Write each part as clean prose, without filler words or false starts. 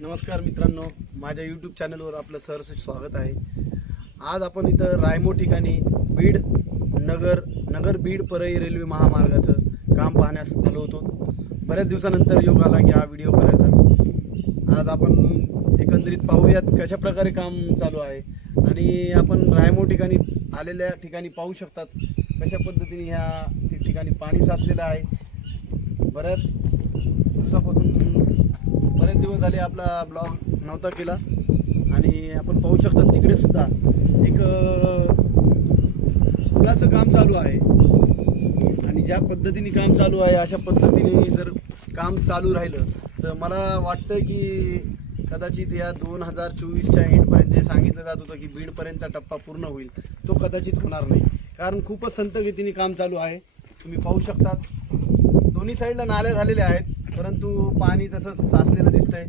नमस्कार मित्रांनो, माझ्या यूट्यूब चॅनलवर आपलं सहर्ष स्वागत आहे। आज आपण इथं रायमो ठिकाणी बीड नगर बीड परळी रेल्वे महामार्गाचं काम पाहण्यास आलो होतो। बऱ्याच दिवसानंतर योग आला की हा व्हिडिओ करायचा। आज आपण एकंदरीत पाहूयात कशा प्रकारे काम चालू आहे आणि आपण रायमो ठिकाणी आलेल्या ठिकाणी पाहू शकतात कशा पद्धतीने ह्या ठिकाणी पाणी साचलेलं आहे। बऱ्याच दिवस झाले आपला ब्लॉग नव्हता केला आणि आपण पाहू शकता तिकडे सुद्धा एक पुलाचं काम चालू आहे आणि ज्या पद्धतीने काम चालू आहे अशा पद्धतीने जर काम चालू राहिलं तर मला वाटतं की कदाचित या 2024च्या एंडपर्यंत जे सांगितलं जात होतं की बीडपर्यंतचा टप्पा पूर्ण होईल तो कदाचित होणार नाही, कारण खूपच संथ गतीने काम चालू आहे। तुम्ही पाहू शकतात दोन्ही साईडला नाल्या झालेल्या आहेत, परंतु पाणी तसंच साचलेलं दिसतंय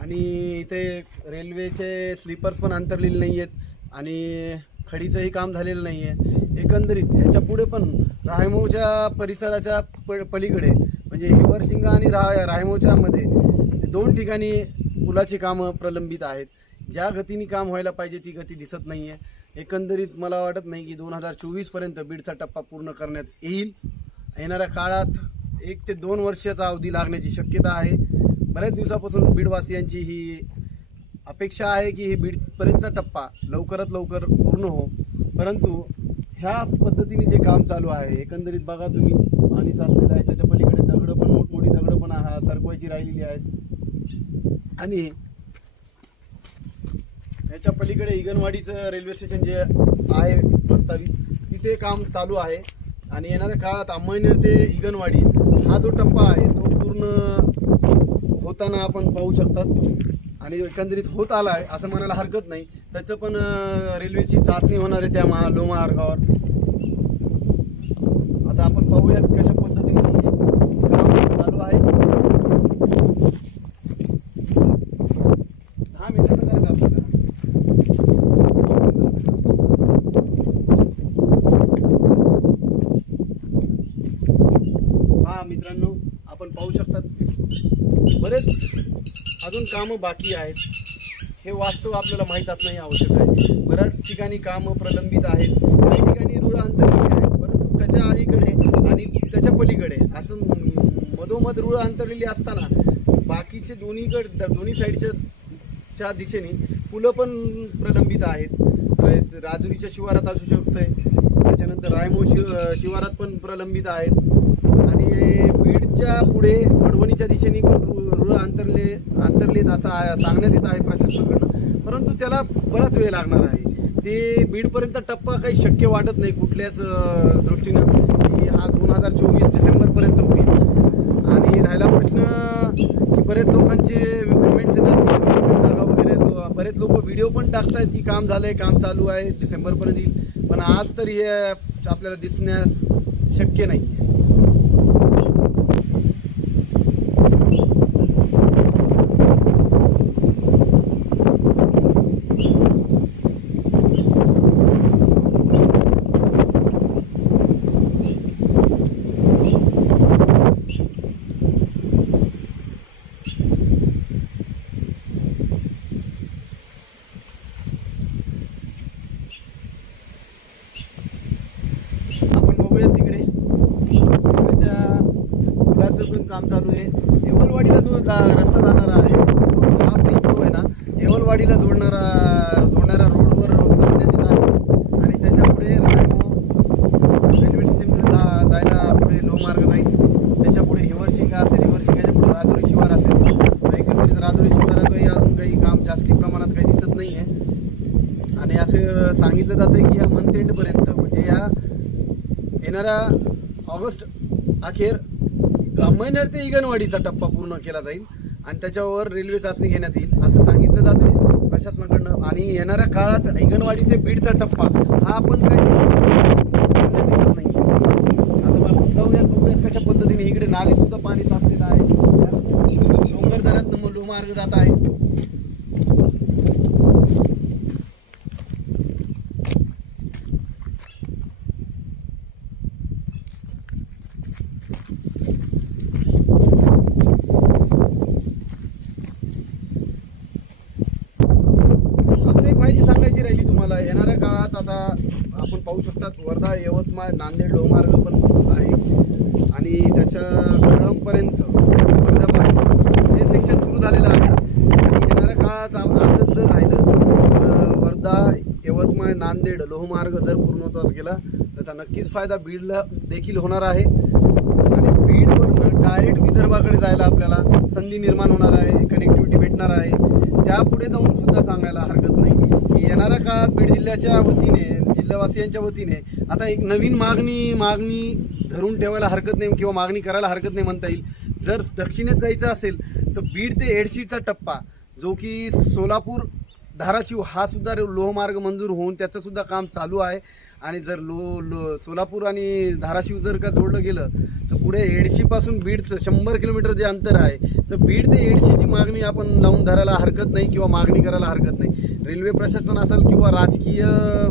आणि इथे रेल्वेचे स्लीपर्स पण अंतरलेले नाही आहेत आणि खडीचंही काम झालेलं नाही आहे। एकंदरीत ह्याच्या पुढे पण रायमोच्या परिसराच्या पलीकडे म्हणजे हिवरशिंगा आणि रायमोच्या मध्ये दोन ठिकाणी पुलाची कामं प्रलंबित आहेत। ज्या गतीने काम व्हायला पाहिजे ती गती दिसत नाही आहे। एकंदरीत मला वाटत नाही की 2024पर्यंत बीडचा टप्पा पूर्ण करण्यात येईल। येणाऱ्या काळात 1 ते 2 वर्षाचा अवधी लागण्याची शक्यता आहे। बऱ्याच दिवसापासून बीडवासियांची ही अपेक्षा आहे की हे बीडपर्यंतचा टप्पा लवकरात लवकर पूर्ण हो, परंतु ह्या पद्धतीने जे काम चालू आहे एकंदरीत बघा तुम्ही पाणी साचलेलं आहे। त्याच्या पलीकडे दगडं पण मोठमोठी दगडं पण सरकवायची राहिलेली आहेत आणि याच्या पलीकडे इगनवाडीचं रेल्वे स्टेशन जे आहे प्रस्तावित तिथे काम चालू आहे आणि येणाऱ्या काळात अंमळनेर ते इगनवाडी हा जो टप्पा आहे तो पूर्ण होताना आपण पाहू शकतात आणि एकंदरीत होत आला आहे असं म्हणायला हरकत नाही। त्याचं पण रेल्वेची चाचणी होणार आहे त्या लोहमार्गावर। आता आपण पाहूयात कशा पद्धतीने काम चालू आहे। 10 मिनिटाचं करायचं आपल्याला। मित्रांनो आपण पाहू शकतात बरेच अजून कामं बाकी आहेत, हे वास्तव आपल्याला माहीत असणं आवश्यक आहे। बऱ्याच ठिकाणी कामं प्रलंबित आहेत, काही ठिकाणी रुळ अंतरलेली आहेत, परंतु त्याच्या अलीकडे आणि त्याच्या पलीकडे असं मधोमध रुळ अंतरलेली असताना बाकीचे दोन्ही साईडच्या दिशेने पुलं पण प्रलंबित आहेत। राजुरीच्या शिवारात असू शकतंय, त्याच्यानंतर रायमो शिवारात पण प्रलंबित आहेत आणि बीडच्या पुढे वडवणीच्या दिशेने पण रुळ अंतरलेत असं सांगण्यात येत आहे प्रशासनाकडनं, परंतु त्याला बराच वेळ लागणार आहे। ते बीडपर्यंत टप्पा काही शक्य वाटत नाही कुठल्याच दृष्टीनं की हा 2024 डिसेंबरपर्यंत होईल। आणि राहिला प्रश्न की बरेच लोकांचे कमेंट्स येतात की टाका वगैरे, बरेच लोक व्हिडिओ पण टाकतायत की काम झालंय, काम चालू आहे, डिसेंबरपर्यंत येईल, पण आज तर हे आपल्याला दिसण्यास शक्य नाही आहे। तिकडे पुलाचं पण काम चालू आहे। येवलवाडीला जो रस्ता जाणारा आहे हा ब्रिज जो आहे ना येवलवाडीला जोडणारा रोडवर बांधण्यात येत आहे आणि त्याच्या पुढे रायमो रेल्वे स्टेशन जायला पुढे लोहमार्ग जाईल। त्याच्या पुढे हिवरशिंगा असेल, हिवरशिंगाच्या पुढे राजुरी शिवार असेल। एकंदरीत राजुरी शिवारातही अजून काही काम जास्ती प्रमाणात काही दिसत नाही आहे आणि असं सांगितलं जातं की या मंथ एंडपर्यंत म्हणजे या येणाऱ्या ऑगस्ट अखेर अंमळनेर ते इगनवाडीचा टप्पा पूर्ण केला जाईल आणि त्याच्यावर रेल्वे चाचणी घेण्यात येईल असं सांगितलं जाते प्रशासनाकडनं। आणि येणाऱ्या काळात इगनवाडी ते बीडचा टप्पा हा आपण काही दिसत नाही। आता बघूयात कशा पद्धतीने इकडे नाली सुद्धा पाणी साचलेलं आहे, डोंगर दऱ्यातनं लोहमार्ग जात आहे। काळात आता आपण पाहू शकतात वर्धा यवतमाळ नांदेड लोहमार्ग पण होत आहे आणि त्याच्या कळंबपर्यंत वर्ध्यापासून हे सेक्शन सुरू झालेलं आहे. आणि येणाऱ्या काळात असंच जर राहिलं तर वर्धा यवतमाळ नांदेड लोहमार्ग जर पूर्णत्वास गेला त्याचा नक्कीच फायदा बीडला देखील होणार आहे आणि बीडवरनं डायरेक्ट विदर्भाकडे जायला आपल्याला संधी निर्माण होणार आहे, कनेक्टिव्हिटी भेटणार आहे. त्यापुढे जाऊन सुद्धा सांगायला हरकत नाही की येणाऱ्या काळात बीड जिल्ह्याच्या वतीने जिल्हावासियांच्या वतीने आता एक नवीन मागणी धरून ठेवायला हरकत नाही किंवा मागणी करायला हरकत नाही म्हणता येईल. जर दक्षिणेत जायचं असेल तर बीड ते एडशीटचा टप्पा जो की सोलापूर धाराशिव हा सुद्धा लोहमार्ग मंजूर होऊन त्याचं सुद्धा काम चालू आहे. आणि जर सोलापूर आणि धाराशिव जर का जोडलं गेलं तर पुढे एडशीपासून बीडचं 100 किलोमीटर जे अंतर आहे तर बीड ते एडशीची मागणी आपण लावून धरायला हरकत नाही किंवा मागणी करायला हरकत नाही. रेल्वे प्रशासन असेल किंवा राजकीय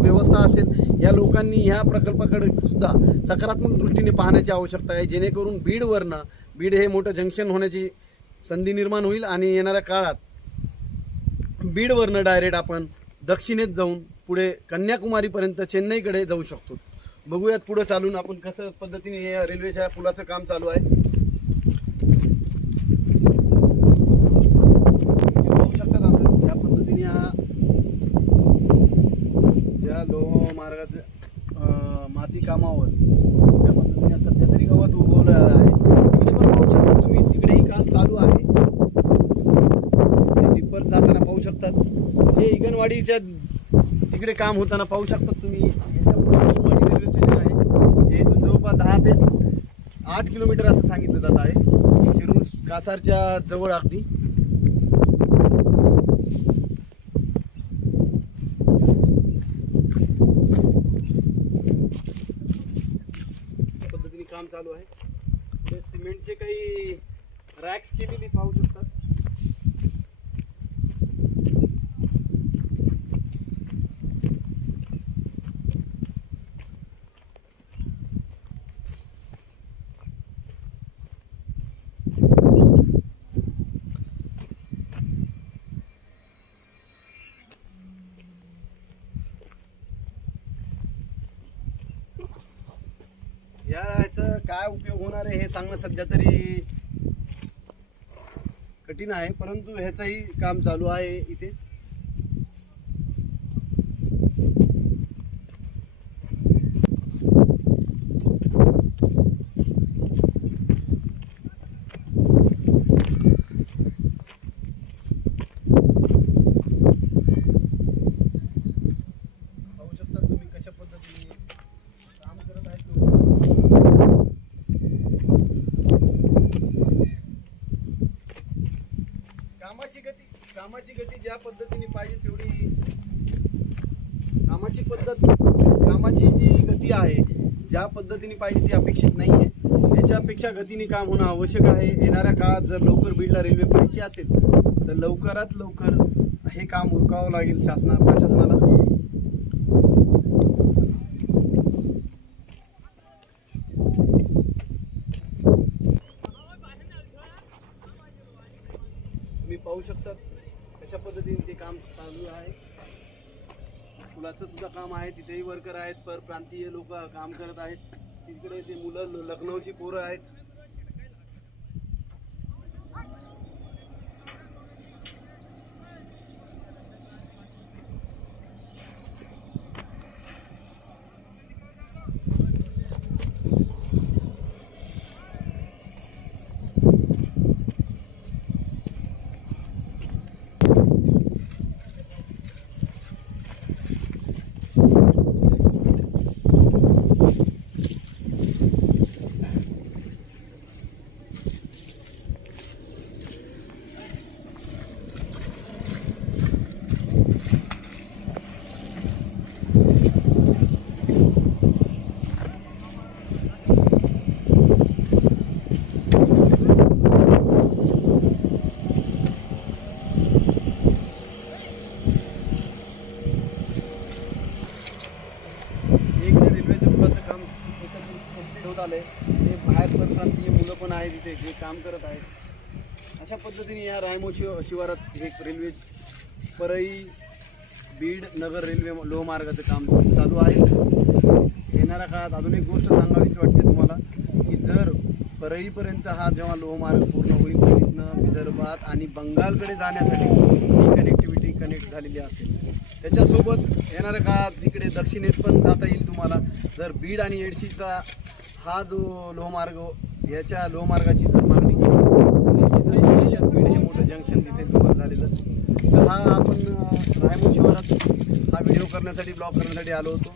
व्यवस्था असेल या लोकांनी ह्या प्रकल्पाकडे सुद्धा सकारात्मक दृष्टीने पाहण्याची आवश्यकता आहे जेणेकरून बीड हे मोठं जंक्शन होण्याची संधी निर्माण होईल आणि येणाऱ्या काळात बीडवरनं डायरेक्ट आपण दक्षिणेत जाऊन पुढे कन्याकुमारीपर्यंत चेन्नईकडे जाऊ शकतो. बघूयात पुढे चालून आपण कसं पद्धतीने या रेल्वेच्या पुलाचं काम चालू आहे. पाहू शकतात आपण या पद्धतीने हा ज्या लोहमार्गाचं माती कामावर त्या पद्धतीने सध्या तरी गवत उगवलं आहे. तिकडे पण पाहू शकतात तुम्ही, तिकडेही काम चालू आहे. टिप्पर जाताना पाहू शकतात. हे इगनवाडीच्या तिकडे काम होताना पाहू शकतात तुम्ही. इगनवाडी रेल्वे स्टेशन आहे जे इथून जवळपास 10 ते 8 किलोमीटर असं सांगितलं जात आहे शिरूर कासारच्या जवळ अगदी. पद्धतीने काम चालू आहे. सिमेंटचे काही रॅक्स केलेली पाहू शकतात. याचा काय उपयोग होणार आहे हे सांगणं सध्या तरी कठीण आहे, परंतु ह्याचंही काम चालू आहे इथे. पाहू शकता तुम्ही कशा पद्धतीने काम करत आहेत लोक. कामाची गती ज्या पद्धतीने पाहिजे तेवढी कामाची जी गती आहे ज्या पद्धतीने पाहिजे ती अपेक्षित नाही आहे. याच्यापेक्षा गतीने काम होणं आवश्यक आहे. येणाऱ्या काळात जर लवकर बीडला रेल्वे पाहिजे असेल तर लवकरात लवकर हे काम उरकावं लागेल प्रशासनाला. तुम्ही पाहू शकतात कशा पद्धतीने ते काम चालू आहे. पुलाचं सुद्धा काम आहे. तिथेही वर्कर आहेत, परप्रांतीय लोक काम करत आहेत. तिकडे ते मुलं लखनौची पोरं आहेत. आलंय ते बाहेर परप्रांतीय मुलं पण आहेत इथे जे काम करत आहेत. अशा पद्धतीने या रायमो शिवारात एक रेल्वे परळी बीड नगर रेल्वे लोहमार्गाचं काम चालू आहे. येणाऱ्या काळात अजून एक गोष्ट सांगावीशी वाटते तुम्हाला की जर परळीपर्यंत हा जेव्हा लोहमार्ग पूर्ण होईल तिथनं विदर्भात आणि बंगालकडे जाण्यासाठी ही कनेक्टिव्हिटी कनेक्ट झालेली असेल. त्याच्यासोबत येणाऱ्या काळात तिकडे दक्षिणेत पण जाता येईल तुम्हाला. जर बीड आणि एडशीचा हा जो लोहमार्ग याच्या लोहमार्गाची जर मागणी केली निश्चितच भविष्यात बीड हे मोठं जंक्शन दिसेल तुम्हाला झालेलं. तर हा आपण रायमोड शिवारात हा व्हिडिओ करण्यासाठी ब्लॉग करण्यासाठी आलो होतो.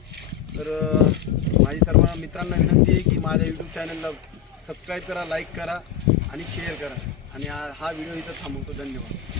तर माझी सर्व मित्रांना विनंती आहे की माझ्या यूट्यूब चॅनलला सबस्क्राईब करा, लाईक करा आणि शेअर करा. आणि हा व्हिडिओ इथं थांबवतो. धन्यवाद.